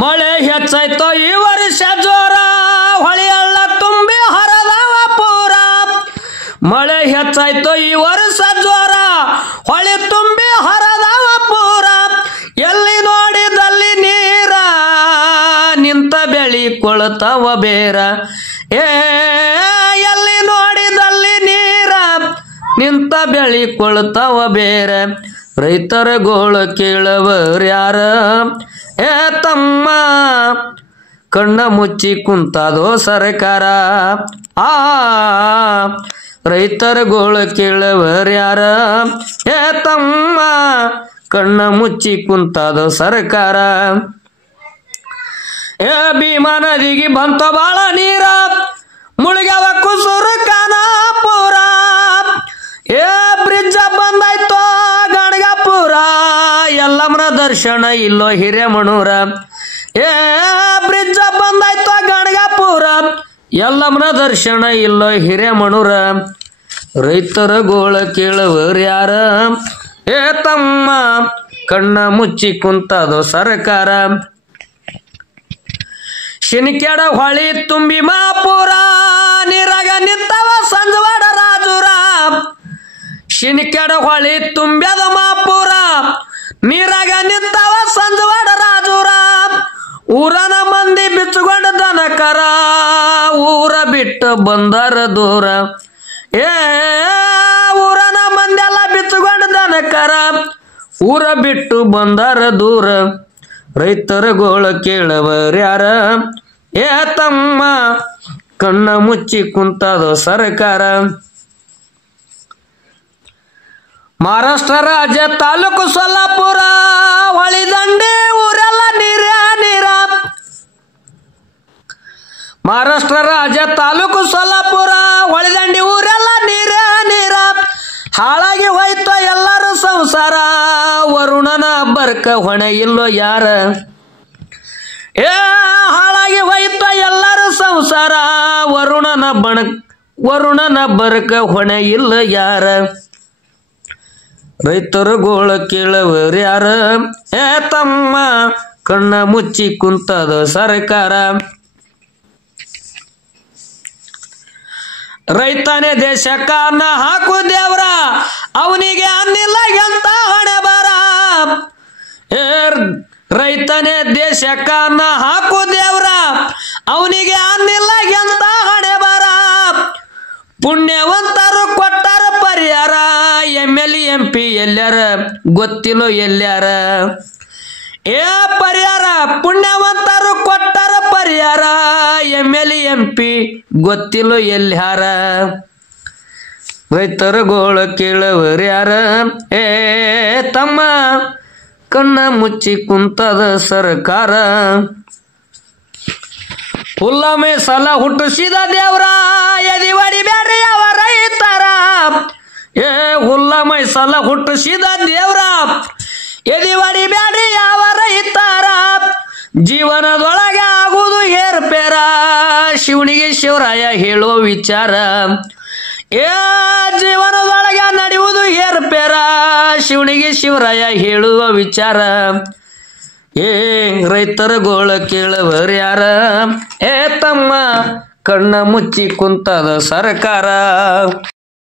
ಮಳೆ ಹೆಚ್ಚಾಯ್ತೋ ಈ ವರ್ಷ ಜೋರ ಹೊಳೆಯಳ್ಳ ತುಂಬಿ ಹರದವ ಪೂರ ಮಳೆ ಹೆಚ್ಚಾಯ್ತೋ ಈ ವರ್ಷ ಜೋರ ಹೊಳೆ ತುಂಬಿ ಹರದವ ಪೂರ ಎಲ್ಲಿ ನೋಡಿದಲ್ಲಿ ನೀರ ನಿಂತ ಬೆಳಿ ಕೊಳ್ತಾವ ಬೇರ ಎಲ್ಲಿ ನೋಡಿದಲ್ಲಿ ನೀರ ನಿಂತ ಬೆಳಿ ಕೊಳ್ತಾವ ಬೇರ ರೈತರ ಗೋಳು ಕೇಳವರ್ಯಾರ ತಮ್ಮ ಕಣ್ಣ ಮುಚ್ಚಿ ಕುಂತದೋ ಸರ್ಕಾರ ರೈತರ ಗೋಳು ಕೇಳವರ್ಯಾರ ತಮ್ಮ ಕಣ್ಣ ಮುಚ್ಚಿ ಕುಂತದೋ ಸರ್ಕಾರ ಭೀಮಾ ನದಿಗೆ ಬಂತ ಬಾಳ ನೀರ ಮುಳುಗ್ಯಾವ ಕುಸೂರು ಖಾನಾಪುರ ಬ್ರಿಡ್ಜ ಬಂದಾಯ್ತೋ ಗಣಗಾಪುರ ಎಲ್ಲಮ್ಮನ ದರ್ಶನ ಇಲ್ಲೋ ಹಿರೇಮಣೂರ ಬ್ರಿಡ್ಜ ಬಂದಾಯ್ತೋ ಗಣಗಾಪುರ ಎಲ್ಲಮ್ಮನ ದರ್ಶನ ಇಲ್ಲೋ ಹಿರೇಮಣೂರ ರೈತರ ಗೋಳ ಕೇಳವರ್ಯಾರ ತಮ್ಮ ಕಣ್ಣ ಮುಚ್ಚಿ ಕುಂತದೋ ಸರ್ಕಾರ ಶಿನಿಕ್ಯಾಡ ಹೊಳಿ ತುಂಬಿ ಮಾಪುರ ನೀರಾಗ ನಿಂತವ ಸಂಜವಾಡ ರಾಜುರ ಶಿನಿಕ್ಯಾಡ ಹೊಳಿ ತುಂಬ್ಯದ ಮಾಪುರ ನೀರಾಗ ನಿಂತವ ಸಂಜವಾಡ ರಾಜುರ ಊರನ ಮಂದಿ ಬಿಚ್ಚುಗೊಂಡ ದನಕರ ಊರ ಬಿಟ್ಟು ಬಂದರ ದೂರ ಊರನ ಮಂದಿ ಎಲ್ಲ ಬಿಚ್ಚುಗೊಂಡ ದನಕರ ಊರ ಬಿಟ್ಟು ಬಂದರ ದೂರ ರೈತರ ಗೋಳ ಕೇಳವರ್ಯಾರ ತಮ್ಮ ಕಣ್ಣ ಮುಚ್ಚಿ ಕುಂತದೋ ಸರ್ಕಾರ ಮಹಾರಾಷ್ಟ್ರ ರಾಜ್ಯ ತಾಲೂಕು ಸೊಲ್ಲಾಪುರ ಹೊಳಿದಂಡಿ ಊರೆಲ್ಲ ನೀರ ನೀರ ಮಹಾರಾಷ್ಟ್ರ ರಾಜ್ಯ ತಾಲೂಕು ಸೊಲ್ಲಾಪುರ ಹೊಳಿದಂಡಿ ಊರೆಲ್ಲ ನೀರ ನೀರ ಹಾಳಾಗಿ ಹೋಯ್ತು ಎಲ್ಲರೂ ಸಂಸಾರ ವರುಣನ ಬರ್ಕ ಹೊಣೆ ಇಲ್ಲೋ ಯಾರ ಹಾಳಾಗಿ ಹೋಯ್ತು ಎಲ್ಲರೂ ಸಂಸಾರ ವರುಣನ ಬರ್ಕ ಹೊಣೆ ಇಲ್ಲ ಯಾರ ರೈತರ ಗೋಳ ಕೇಳವರ್ಯಾರ ತಮ್ಮ ಕಣ್ಣ ಮುಚ್ಚಿ ಕುಂತದ ಸರ್ಕಾರ ರೈತನೇ ದೇಶಕ್ಕ ಅನ್ನ ಹಾಕು ದೇವ್ರ ಅವನಿಗೆ ಅನ್ನಿಲ್ಲ ಎಂತ ಹಣೆ ಬರ ರೈತನೇ ದೇಶಕ್ಕ ಅನ್ನ ಹಾಕು ದೇವ್ರ ಅವನಿಗೆ ಅನ್ನಿಲ್ಲ ಎಂತ ಹಣೆ ಬರ ಪುಣ್ಯವಂತರು ಕೊಟ್ಟಾರ ಪರಿಹಾರ MLA MP ಎಲ್ಲಾರ ಗೊತ್ತಿಲ್ಲೋ ಎಲ್ಲಾರ ಪರಿಹಾರ ಪುಣ್ಯವಂತರು ಕೊಟ್ಟಾರ ಪರಿಹಾರ MLA MP ಗೊತ್ತಿಲ್ಲೋ ಎಲ್ಲಾರ ರೈತರ ಗೋಳ ಕೇಳವರ್ಯಾರ ತಮ್ಮ ಕಣ್ಣ ಮುಚ್ಚಿ ಕುಂತದ ಸರ್ಕಾರ ಹುಲ್ಲಮೆ ಸಲ ಹುಟ್ಟಿಸಿದ ದೇವ್ರ ಎದಿ ಹೊಡಿಬ್ಯಾಡ್ರಿ ಯಾವ ರೈತರ ಹುಲ್ಲಮೈ ಸಲ ಹುಟ್ಟಿಸಿದ ದೇವ್ರ ಎದಿ ಹೊಡಿಬ್ಯಾಡ್ರಿ ಯಾವ ರೈತರ ಜೀವನದೊಳಗೆ ಆಗುವುದು ಏರ್ಪೇರ ಶಿವನಿಗೆ ಶಿವರಾಯ ಹೇಳೋ ವಿಚಾರ ಜೀವನದೊಳಗೆ ನಡೆಯುವುದು ಏರ್ಪೇರ ಶಿವನಿಗೆ ಶಿವರಾಯ ಹೇಳುವ ವಿಚಾರ ರೈತರ ಗೋಳ ಕೇಳವರ್ಯಾರ ತಮ್ಮ ಕಣ್ಣ ಮುಚ್ಚಿ ಕುಂತದ ಸರ್ಕಾರ